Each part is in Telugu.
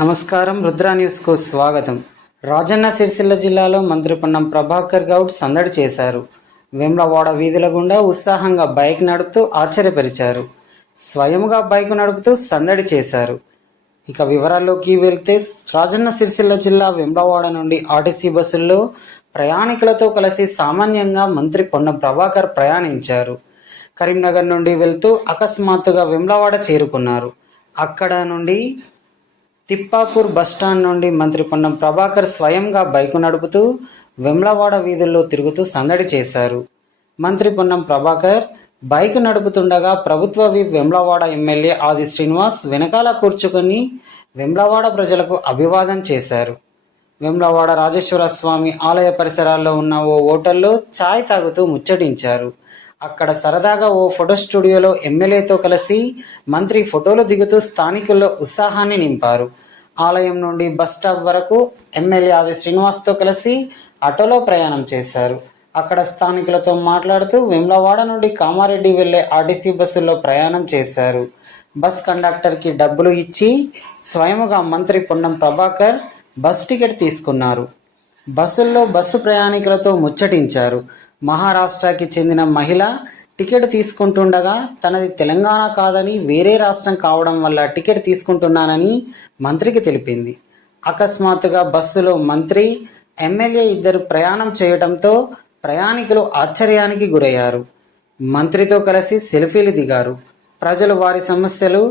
నమస్కారం. రుద్ర న్యూస్కు స్వాగతం. రాజన్న సిరిసిల్ల జిల్లాలో మంత్రి పొన్నం ప్రభాకర్ గౌడ్ సందడి చేశారు. వేములవాడ వీధుల గుండా ఉత్సాహంగా బైక్ నడుపుతూ ఆశ్చర్యపరిచారు. స్వయంగా బైక్ నడుపుతూ సందడి చేశారు. ఇక వివరాల్లోకి వెళ్తే రాజన్న సిరిసిల్ల జిల్లా వేములవాడ నుండి ఆర్టీసీ బస్సుల్లో ప్రయాణికులతో కలిసి సామాన్యంగా మంత్రి పొన్నం ప్రభాకర్ ప్రయాణించారు. కరీంనగర్ నుండి వెళ్తూ అకస్మాత్తుగా వేములవాడ చేరుకున్నారు. అక్కడ నుండి తిప్పాపూర్ బస్టాండ్ నుండి మంత్రి పొన్నం ప్రభాకర్ స్వయంగా బైకు నడుపుతూ వేములవాడ వీధుల్లో తిరుగుతూ సందడి చేశారు. మంత్రి పొన్నం ప్రభాకర్ బైకు నడుపుతుండగా ప్రభుత్వ విప్ వేములవాడ ఎమ్మెల్యే ఆది శ్రీనివాస్ వెనకాల కూర్చుకొని వేములవాడ ప్రజలకు అభివాదం చేశారు. వేములవాడ రాజేశ్వర స్వామి ఆలయ పరిసరాల్లో ఉన్న ఓ హోటల్లో ఛాయ్ తాగుతూ ముచ్చటించారు. అక్కడ సరదాగా ఓ ఫోటో స్టూడియోలో ఎమ్మెల్యేతో కలిసి మంత్రి ఫోటోలు దిగుతూ స్థానికుల్లో ఉత్సాహాన్ని నింపారు. ఆలయం నుండి బస్ స్టాప్ వరకు ఎమ్మెల్యే ఆది శ్రీనివాస్తో కలిసి ఆటోలో ప్రయాణం చేశారు. అక్కడ స్థానికులతో మాట్లాడుతూ వేములవాడ నుండి కామారెడ్డి వెళ్లే ఆర్టీసీ బస్సుల్లో ప్రయాణం చేశారు. బస్ కండక్టర్కి డబ్బులు ఇచ్చి స్వయముగా మంత్రి పొన్నం ప్రభాకర్ బస్ టికెట్ తీసుకున్నారు. బస్సుల్లో బస్సు ప్రయాణికులతో ముచ్చటించారు. మహారాష్ట్రకి చెందిన మహిళ టికెట్ తీసుకుంటుండగా తనది తెలంగాణ కాదని వేరే రాష్ట్రం కావడం వల్ల టికెట్ తీసుకుంటున్నానని మంత్రికి తెలిపింది. అకస్మాత్తుగా బస్సులో మంత్రి, ఎమ్మెల్యే ఇద్దరు ప్రయాణం చేయడంతో ప్రయాణికులు ఆశ్చర్యానికి గురయ్యారు. మంత్రితో కలిసి సెల్ఫీలు దిగారు. ప్రజలు వారి సమస్యలు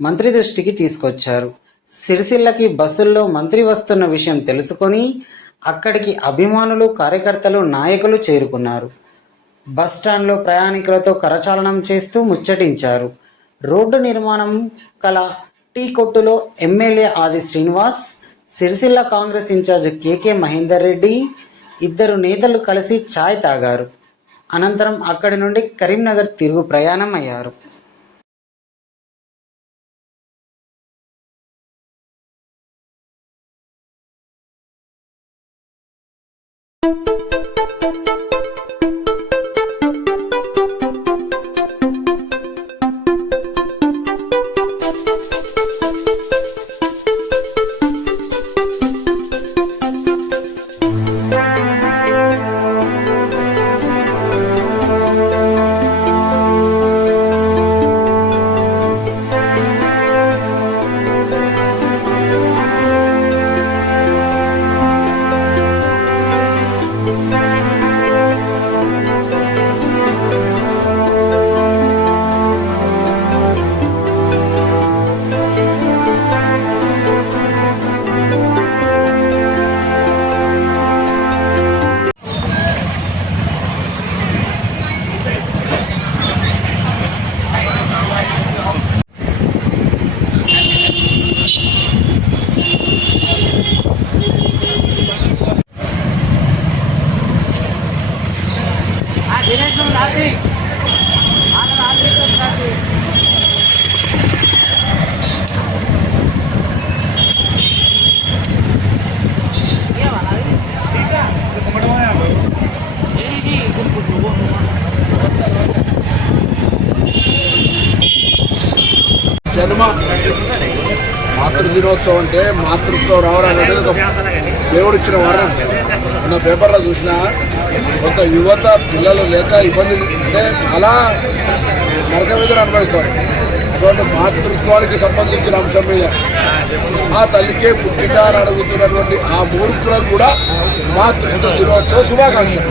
మంత్రి దృష్టికి తీసుకొచ్చారు. సిరిసిల్లకి బస్సుల్లో మంత్రి వస్తున్న విషయం తెలుసుకొని అక్కడికి అభిమానులు, కార్యకర్తలు, నాయకులు చేరుకున్నారు. బస్టాండ్లో ప్రయాణికులతో కరచాలనం చేస్తూ ముచ్చటించారు. రోడ్డు నిర్మాణం కల టీ కొట్టులో ఎమ్మెల్యే ఆది శ్రీనివాస్, సిరిసిల్ల కాంగ్రెస్ ఇన్ఛార్జ్ కేకే మహేందర్ రెడ్డి ఇద్దరు నేతలు కలిసి ఛాయ్ తాగారు. అనంతరం అక్కడి నుండి కరీంనగర్ తిరుగు ప్రయాణం అయ్యారు. జన్మ మాతృ దినోత్సవం అంటే మాతృత్వం రావడం అనేది ఒక దేవుడిచ్చిన వరం. మన పేపర్లో చూసిన కొంత యువత పిల్లలు లేక ఇబ్బంది అంటే చాలా నరక వేదన అనుభవిస్తారు. అటువంటి మాతృత్వానికి సంబంధించిన అంశం మీద ఆ తల్లికే పుట్టిందా అని అడుగుతున్నటువంటి ఆ మూర్ఖులకు కూడా మాతృత్వ దినోత్సవ శుభాకాంక్షలు.